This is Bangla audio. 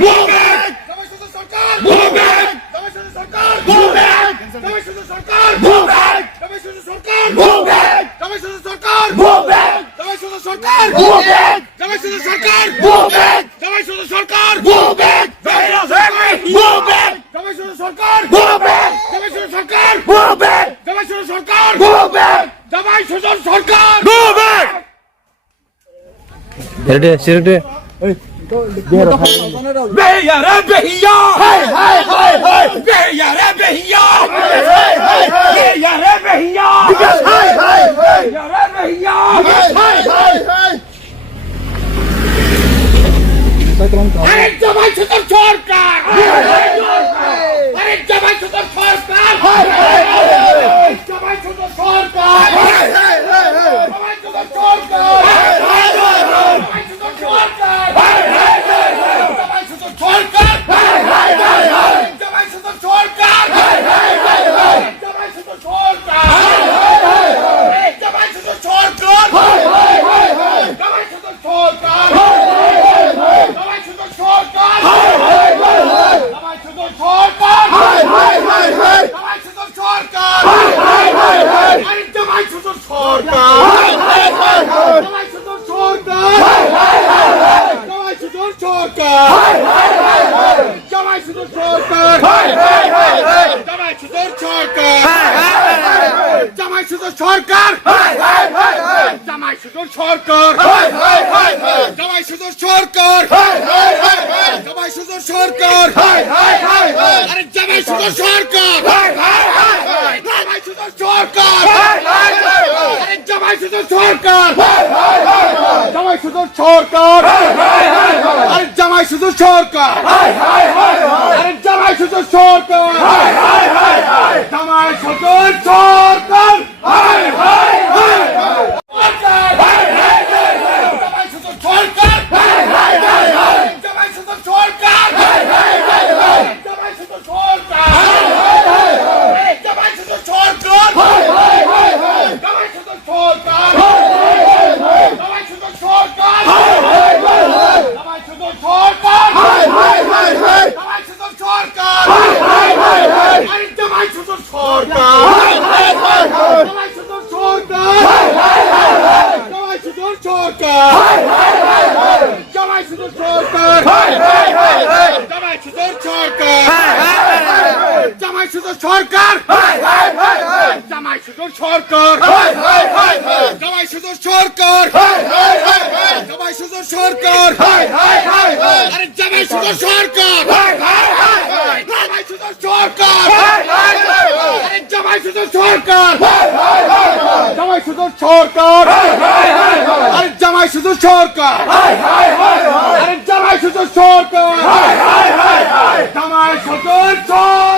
Move back! জামাই শ্বশুর সরকার Move back! জামাই শ্বশুর সরকার Move back! জামাই শ্বশুর সরকার Move back! জামাই শ্বশুর সরকার Move back! জামাই শ্বশুর সরকার Move back! জামাই শ্বশুর সরকার Move back! জামাই শ্বশুর সরকার Move back! জামাই শ্বশুর সরকার Move back! Move back! জামাই শ্বশুর সরকার Move back! জামাই শ্বশুর সরকার Move back! জামাই শ্বশুর সরকার Move back! জামাই শ্বশুর সরকার Move back! Beya re beya! Hey hey hey hey! Beya re beya! Hey hey hey hey! Beya re beya! Hey hey hey! Beya re beya! Hey hey hey! আরে জামাই শ্বশুর সরকার আরে জামাই শ্বশুর সরকার জামাই শ্বশুর সরকার জামাই শ্বশুর সরকার জামাই শ্বশুর সরকার জামাই শ্বশুর সরকার জামাই শ্বশুর সরকার জামাই শ্বশুর সরকার জামাই শ্বশুর সরকার জামাই শ্বশুর সরকার জামাই শ্বশুর সরকার জামাই শ্বশুর সরকার জামাই শ্বশুর সরকার আরে জামাই শ্বশুর সরকার জামাই শ্বশুর সরকার জামাই শ্বশুর সরকার জামাই শ্বশুর সরকার জামাই শ্বশুর সরকার জামাই শ্বশুর সরকার জামাই শ্বশুর সরকার জামাই শ্বশুর সরকার জামাই শ্বশুর সরকার আরে জামাই শ্বশুর সরকার জামাই শ্বশুর সরকার আরে জামাই শ্বশুর সরকার জামাই শ্বশুর সরকার আরে জামাই শ্বশুর সরকার আরে জামাই শ্বশুর সরকার জামাই শ্বশুর সরকার জামাই শ্বশুর সরকার জামাই শ্বশুর সরকার জামাই শ্বশুর সরকার জামাই শ্বশুর সরকার জামাই শ্বশুর সরকার জামাই শ্বশুর সরকার জামাই শ্বশুর সরকার জামাই শ্বশুর সরকার আরে জামাই শ্বশুর সরকার জামাই শ্বশুর সরকার জামাই শ্বশুর সরকার জামাই শ্বশুর সরকার জামাই শ্বশুর সরকার জামাই শ্বশুর সরকার জামাই শ্বশুর সরকার জামাই শ্বশুর সরকার জামাই শ্বশুর সরকার আরে জামাই শ্বশুর সরকার জামাই শ্বশুর সরকার আরে জামাই শ্বশুর সরকার জামাই শ্বশুর সরকার আরে জামাই শ্বশুর সরকার আরে জামাই শ্বশুর সরকার জামাই শ্বশুর সরকার